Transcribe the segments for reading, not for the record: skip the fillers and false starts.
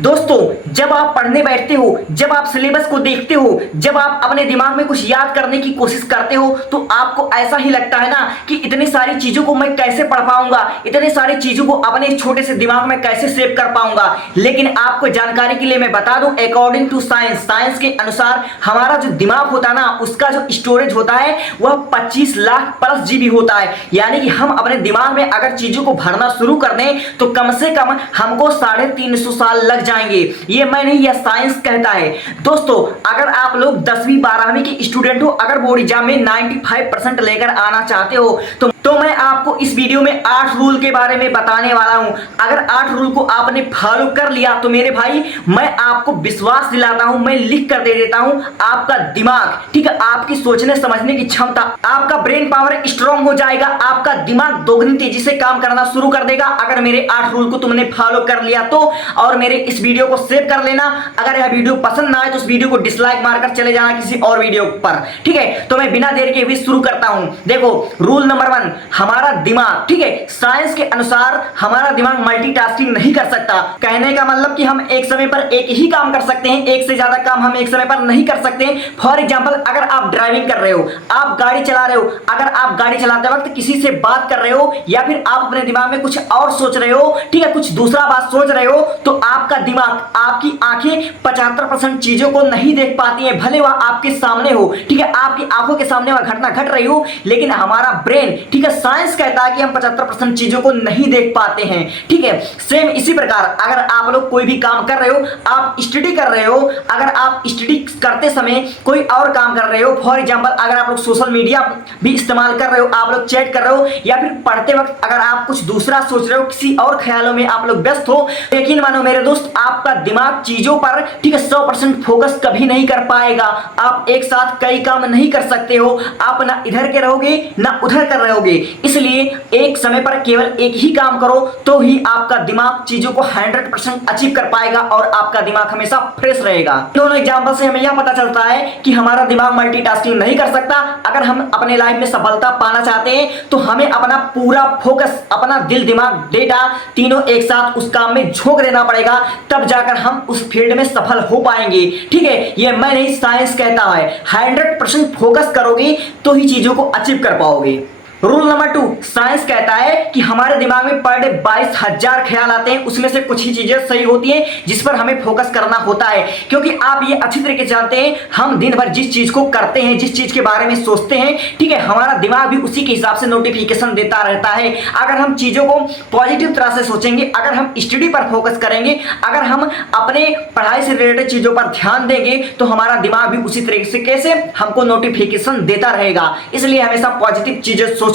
दोस्तों, जब आप पढ़ने बैठते हो, जब आप सिलेबस को देखते हो, जब आप अपने दिमाग में कुछ याद करने की कोशिश करते हो तो आपको ऐसा ही लगता है ना कि इतनी सारी चीजों को मैं कैसे पढ़ पाऊंगा, इतनी सारी चीजों को अपने छोटे से दिमाग में कैसे सेव कर पाऊंगा। लेकिन आपको जानकारी के लिए मैं बता दूं, अकॉर्डिंग टू साइंस के अनुसार हमारा जो दिमाग होता है ना, उसका जो स्टोरेज होता है वह 25 लाख प्लस जीबी होता है। यानी कि हम अपने दिमाग में अगर चीजों को भरना शुरू कर दें तो कम से कम हमको 350 साल लग जाएंगे। ये मैं नहीं, यह साइंस कहता है। दोस्तों, अगर आप लोग 10वीं 12वीं के स्टूडेंट हो, अगर बोर्ड एग्जाम में 95% लेकर आना चाहते हो तो मैं आपको इस वीडियो में 8 रूल के बारे में बताने वाला हूं। अगर 8 रूल को आपने फॉलो कर लिया तो मेरे भाई, मैं आपको विश्वास दिलाता हूं, मैं लिख कर दे देता हूं, आपका दिमाग, ठीक है, आपकी सोचने समझने की क्षमता, आपका ब्रेन पावर स्ट्रांग हो जाएगा, आपका दिमाग दोगुनी तेजी से काम करना शुरू कर देगा अगर मेरे 8 रूल को तुमने फॉलो कर लिया तो। और मेरे इस वीडियो को सेव कर लेना। अगर यह वीडियो पसंद ना आए तो इस वीडियो को डिसलाइक मारकर चले जाना किसी और वीडियो पर, ठीक है। तो मैं बिना देर के भी शुरू करता हूं। देखो, रूल नंबर 1, हमारा दिमाग, ठीक है, साइंस के अनुसार हमारा दिमाग मल्टीटास्किंग नहीं कर सकता। कहने का मतलब कि हम एक समय पर एक ही काम कर सकते हैं, एक से ज्यादा काम हम एक समय पर नहीं कर सकते। फॉर एग्जांपल, अगर आप ड्राइविंग कर रहे हो, आप गाड़ी चला रहे हो, अगर आप गाड़ी चलाते वक्त किसी से बात कर रहे हो या फिर आप अपने दिमाग में कुछ और सोच रहे हो, ठीक है, कुछ दूसरा बात सोच रहे हो, तो आपका दिमाग, आपकी आंखें 75% चीजों को नहीं देख पाती हैं, भले वह आपके सामने हो, ठीक है, आपकी आंखों के सामने वह घटना घट रही हो, लेकिन हमारा ब्रेन, ठीक है, साइंस कहता है कि हम 75% चीजों को नहीं देख पाते हैं, ठीक है। सेम इसी प्रकार अगर आप लोग कोई भी काम कर रहे हो, आप स्टडी कर रहे हो, अगर आप स्टडी करते समय कोई और काम कर रहे हो, फॉर एग्जांपल अगर आप लोग सोशल मीडिया भी इस्तेमाल कर रहे हो, आप लोग चैट कर रहे हो, या फिर पढ़ते वक्त अगर आप कुछ दूसरा सोच रहे हो, किसी और ख्यालों में आप लोग व्यस्त हो, यकीन मानो मेरे दोस्त, आपका दिमाग चीजों पर, ठीक है, 100% फोकस कभी नहीं कर पाएगा। आप एक साथ कई काम नहीं कर सकते हो, आप ना इधर के रहोगे ना उधर कर रहोगे। इसलिए एक समय पर केवल एक ही काम करो तो ही आपका दिमाग चीजों को 100% अचीव कर पाएगा और आपका दिमाग हमेशा फ्रेश रहेगा। दोनों एग्जांपल से हमें यह पता चलता है कि हमारा दिमाग मल्टीटास्किंग नहीं कर सकता। अगर हम अपने लाइफ में सफलता पाना चाहते हैं तो हमें अपना पूरा फोकस, अपना दिल, दिमाग, डेटा तीनों एक साथ उस काम में झोंक देना पड़ेगा, तब जाकर हम उस फील्ड में सफल हो पाएंगे, ठीक है। ये मैं नहीं, साइंस कहता है। 100% फोकस करोगे तो ही चीजों को अचीव कर पाओगे। रूल नंबर 2, साइंस कहता है कि हमारे दिमाग में पर डे 22,000 ख्याल आते हैं, उसमें से कुछ ही चीजें सही होती हैं जिस पर हमें फोकस करना होता है। क्योंकि आप ये अच्छी तरीके से जानते हैं, हम दिन भर जिस चीज को करते हैं, जिस चीज के बारे में सोचते हैं, ठीक है, हमारा दिमाग भी उसी के हिसाब से नोटिफिकेशन देता रहता है। अगर हम चीजों को पॉजिटिव तरह से सोचेंगे, अगर हम स्टडी पर फोकस करेंगे, अगर हम अपने पढ़ाई से रिलेटेड चीजों पर ध्यान देंगे तो हमारा दिमाग भी उसी तरीके से हमको नोटिफिकेशन देता रहेगा। इसलिए हमेशा पॉजिटिव चीजें सोचोगे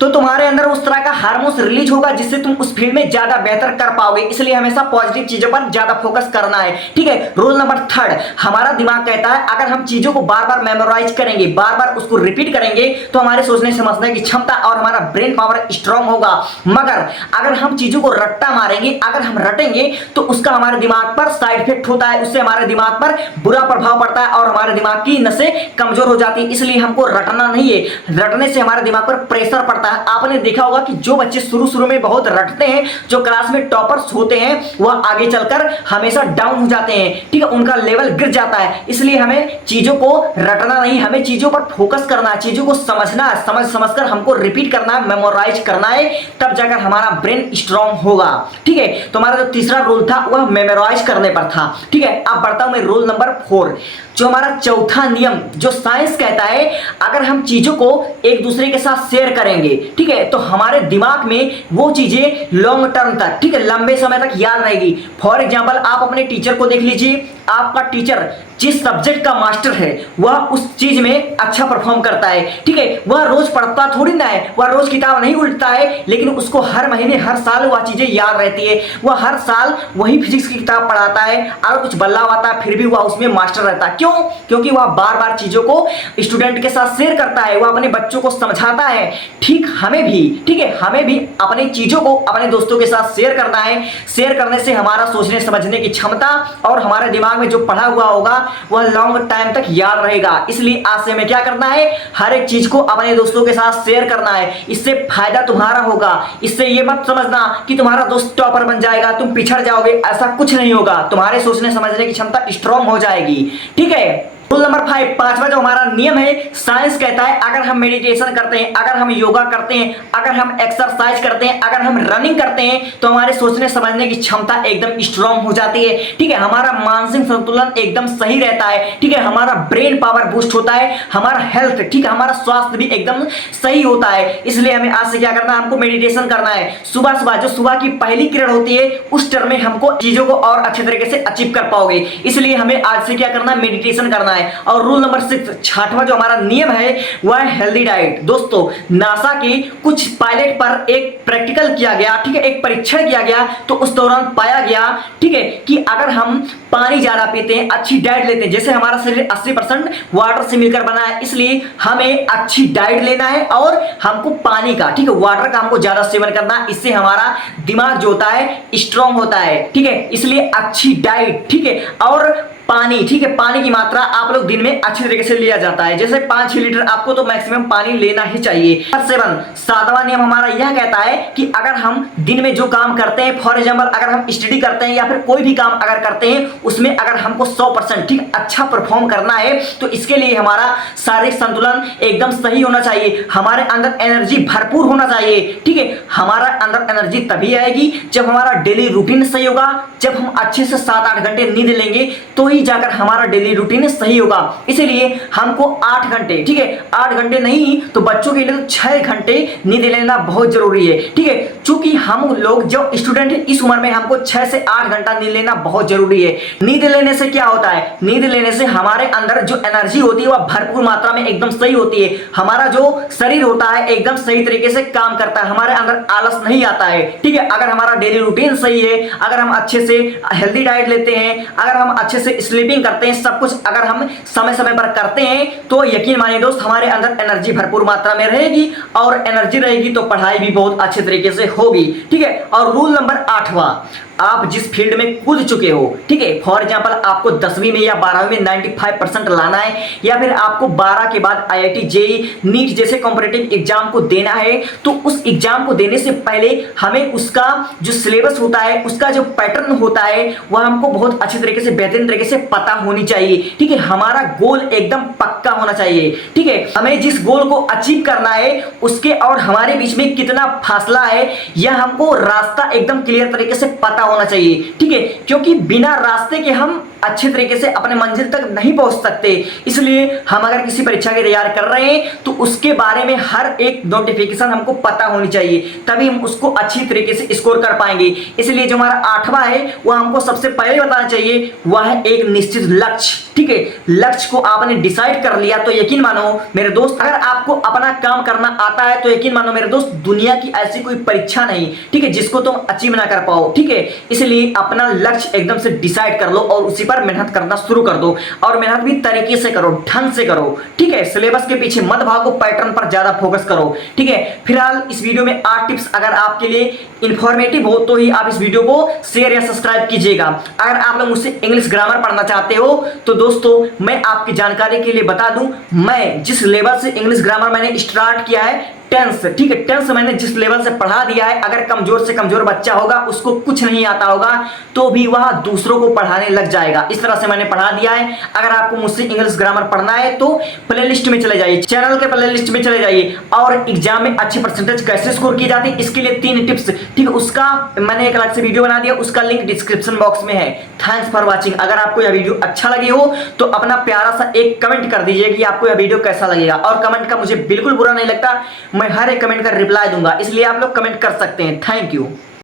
तो तुम्हारे अंदर उस तरह का हार्मोन्स रिलीज होगा जिससे तुम उस फील्ड में ज्यादा बेहतर कर पाओगे। इसलिए हमेशा पॉजिटिव चीजों पर ज्यादा फोकस करना है, ठीक है। रूल नंबर 3, हमारा दिमाग कहता है अगर हम चीजों को बार बार मेमोराइज करेंगे, बार बार उसको रिपीट करेंगे तो हमारे सोचने समझने की क्षमता और हमारा ब्रेन पावर स्ट्रांग होगा। मगर अगर हम चीजों को रट्टा मारेंगे, अगर हम रटेंगे तो उसका हमारे दिमाग पर साइड इफेक्ट होता है, उससे हमारे दिमाग पर बुरा प्रभाव पड़ता है और हमारे दिमाग की नसें कमजोर हो जाती है। इसलिए हमको रटना नहीं है, रटने से हमारे दिमाग पर प्रेशर पड़ता है। आपने देखा होगा कि जो बच्चे शुरू में बहुत रटते हैं, जो क्लास में टॉपर्स होते हैं, वह आगे चलकर हमेशा डाउन हो जाते हैं, ठीक है, उनका लेवल गिर जाता है। इसलिए हमें चीजों को रटना नहीं, हमें चीजों पर फोकस करना है, चीजों को समझना है, समझकर हमको रिपीट करना है, मेमोराइज करना है, तब जाकर हमारा ब्रेन स्ट्रांग होगा, ठीक है। तो हमारा जो तीसरा रूल था वह मेमोराइज करने पर था, ठीक है। अब बढ़ता हूं मैं रूल नंबर 4, जो हमारा चौथा नियम, जो साइंस कहता है अगर हम चीजों को एक दूसरे के साथ शेयर करेंगे, ठीक है, तो हमारे दिमाग में वो चीजें लॉन्ग टर्म तक, ठीक है, लंबे समय तक याद रहेगी। फॉर एग्जांपल आप अपने टीचर को देख लीजिए, आपका टीचर जिस सब्जेक्ट का मास्टर है वह उस चीज में अच्छा परफॉर्म करता है, ठीक है, वह रोज पढ़ता थोड़ी ना है, वह रोज किताब नहीं उल्टता है, लेकिन उसको हर महीने हर साल वह चीजें याद रहती है। वह हर साल वही फिजिक्स की किताब पढ़ाता है, अगर कुछ बदलाव आता है फिर भी वह उसमें मास्टर रहता है। क्यों? क्योंकि वह बार बार चीजों को स्टूडेंट के साथ शेयर करता है, वह अपने बच्चों को समझाता है। ठीक ठीक हमें भी, ठीक है, हमें भी अपनी चीजों को अपने दोस्तों के साथ शेयर करना है। शेयर करने से हमारा सोचने समझने की क्षमता और हमारे दिमाग में जो पढ़ा हुआ होगा वह लॉन्ग टाइम तक याद रहेगा। इसलिए आज से हमें क्या करना है, हर एक चीज को अपने दोस्तों के साथ शेयर करना है। इससे फायदा तुम्हारा होगा। इससे ये मत समझना कि तुम्हारा दोस्त टॉपर बन जाएगा, तुम पिछड़ जाओगे, ऐसा कुछ नहीं होगा। तुम्हारे सोचने समझने की क्षमता स्ट्रांग हो जाएगी। ठीक है। रूल नंबर 5, पांचवा जो हमारा नियम है, साइंस कहता है अगर हम मेडिटेशन करते हैं, अगर हम योगा करते हैं, अगर हम एक्सरसाइज करते हैं, अगर हम रनिंग करते हैं तो हमारे सोचने समझने की क्षमता एकदम स्ट्रांग हो जाती है। ठीक है, हमारा मानसिक संतुलन एकदम सही रहता है। ठीक है, हमारा ब्रेन पावर बूस्ट होता है, हमारा हेल्थ, ठीक है, हमारा स्वास्थ्य भी एकदम सही होता है। इसलिए हमें आज से क्या करना है, हमको मेडिटेशन करना है। सुबह सुबह जो सुबह की पहली किरण होती है उस टर्म में हमको चीजों को और अच्छे तरीके से अचीव कर पाओगे। इसलिए हमें आज से क्या करना है, मेडिटेशन करना है। और रूल नंबर 6, छठवां जो हमारा नियम है वह है हेल्दी डाइट। दोस्तों, नासा के कुछ पायलट पर एक प्रैक्टिकल किया गया, ठीक है, एक परीक्षण किया गया, तो उस दौरान पाया गया, ठीक है, कि अगर हम पानी ज्यादा पीते हैं, अच्छी डाइट लेते हैं, जैसे हमारा शरीर 80% वाटर से मिलकर बना है, इसलिए हमें अच्छी डाइट लेना है और हमको पानी का, ठीक है, वाटर का हमको ज्यादा सेवन करना है। इससे हमारा दिमाग जो होता है स्ट्रांग होता है। ठीक है, इसलिए अच्छी डाइट, ठीक है, और पानी, ठीक है, पानी की मात्रा आप लोग दिन में अच्छी तरीके से लिया जाता है, जैसे 5-6 लीटर आपको तो मैक्सिमम पानी लेना ही चाहिए। 7, सातवां नियम हमारा यह कहता है कि अगर हम दिन में जो काम करते हैं, फॉर एग्जांपल अगर हम स्टडी करते हैं या फिर कोई भी काम अगर करते हैं, उसमें अगर हमको 100% ठीक अच्छा परफॉर्म करना है तो इसके लिए हमारा शारीरिक संतुलन एकदम सही होना चाहिए, हमारे अंदर एनर्जी भरपूर होना चाहिए। ठीक है, हमारा अंदर एनर्जी तभी आएगी जब हमारा डेली रूटीन सही होगा, जब हम अच्छे से 7-8 घंटे नींद लेंगे तो ही जाकर हमारा डेली रूटीन सही होगा। इसीलिए हमको 8 घंटे, ठीक है, 8 घंटे नहीं तो बच्चों के लिए तो 6 घंटे नींद लेना बहुत जरूरी है। ठीक है, चूंकि हम लोग जो स्टूडेंट हैं इस उम्र में हमको 6 से 8 घंटा नींद लेना बहुत जरूरी है। नींद लेने से क्या होता है, नींद लेने से हमारे अंदर जो एनर्जी होती है वह भरपूर मात्रा में एकदम सही होती है, हमारा जो शरीर होता है एकदम सही तरीके से काम करता है, हमारे अंदर आलस नहीं आता है। ठीक है, अगर हमारा डेली रूटीन सही है, अगर हम अच्छे से हेल्दी डाइट लेते हैं, अगर हम अच्छे से स्लीपिंग करते हैं, सब कुछ अगर हम समय समय पर करते हैं तो यकीन मानिए दोस्त हमारे अंदर एनर्जी भरपूर मात्रा में रहेगी और एनर्जी रहेगी तो पढ़ाई भी बहुत अच्छे तरीके से होगी। ठीक है, और रूल नंबर 8वां, आप जिस फील्ड में कूद चुके हो, ठीक है, फॉर एग्जांपल आपको 10वीं में या 12वीं में 95% लाना है या फिर आपको 12 के बाद IIT JEE नीट जैसे कॉम्पिटिटिव एग्जाम को देना है, तो उस एग्जाम को देने से पहले हमें उसका जो सिलेबस होता है, उसका जो पैटर्न होता है वह हमको बहुत अच्छे तरीके से बेहतरीन तरीके से पता होनी चाहिए। ठीक है, हमारा गोल एकदम पक्का होना चाहिए। ठीक है, हमें जिस गोल को अचीव करना है उसके और हमारे बीच में कितना फासला है यह हमको रास्ता एकदम क्लियर तरीके से पता होना चाहिए। ठीक है, क्योंकि बिना रास्ते के हम अच्छे तरीके से अपने मंजिल तक नहीं पहुंच सकते। इसलिए हम अगर किसी परीक्षा की तैयारी कर रहे हैं तो उसके बारे में हर एक नोटिफिकेशन हमको पता होनी चाहिए, तभी हम उसको अच्छी तरीके से स्कोर कर पाएंगे। इसलिए जो हमारा 8वां है वह हमको सबसे पहले बताना चाहिए, वह है एक निश्चित लक्ष्य। ठीक है, लक्ष्य को आपने डिसाइड कर लिया तो यकीन मानो मेरे दोस्त, अगर आपको अपना काम करना आता है तो यकीन मानो मेरे दोस्त, दुनिया की ऐसी कोई परीक्षा नहीं, ठीक है, जिसको तुम अचीव ना कर पाओ। ठीक है, इसलिए अपना लक्ष्य एकदम से डिसाइड कर लो और उसी पर मेहनत करना शुरू कर दो, और मेहनत भी तरीके से करो, ढंग से करो। ठीक है, सिलेबस के पीछे मत भागो, पैटर्न पर ज्यादा फोकस करो। ठीक है, फिलहाल इस वीडियो में 8 टिप्स अगर आपके लिए इंफॉर्मेटिव हो तो ही आप इस वीडियो को शेयर या सब्सक्राइब कीजिएगा। अगर आप लोग मुझसे इंग्लिश ग्रामर पढ़ना चाहते हो तो दोस्तों मैं आपकी जानकारी के लिए बता दूं, मैं जिस लेवल से इंग्लिश ग्रामर मैंने स्टार्ट किया है 10 ठीक है, 10 मैंने जिस लेवल से पढ़ा दिया है, अगर कमजोर से कमजोर बच्चा होगा, उसको कुछ नहीं आता होगा तो भी वह दूसरों को पढ़ाने लग जाएगा। इस तरह से मैंने पढ़ा दिया है। अगर आपको मुझसे इंग्लिश ग्रामर पढ़ना है तो प्लेलिस्ट में चले जाइए, चैनल के प्लेलिस्ट में चले जाइए, और एग्जाम में अच्छे परसेंटेज कैसे स्कोर किए जाते हैं इसके लिए 3 टिप्स, ठीक है, उसका मैंने एक अलग से वीडियो बना दिया, उसका लिंक डिस्क्रिप्शन बॉक्स में है। Thanks for watching. अगर आपको यह वीडियो अच्छा लगी हो तो अपना प्यारा सा एक कमेंट कर दीजिए कि आपको यह वीडियो कैसा लगेगा, और कमेंट का मुझे बिल्कुल बुरा नहीं लगता, मैं हर एक कमेंट का रिप्लाई दूंगा, इसलिए आप लोग कमेंट कर सकते हैं। Thank you.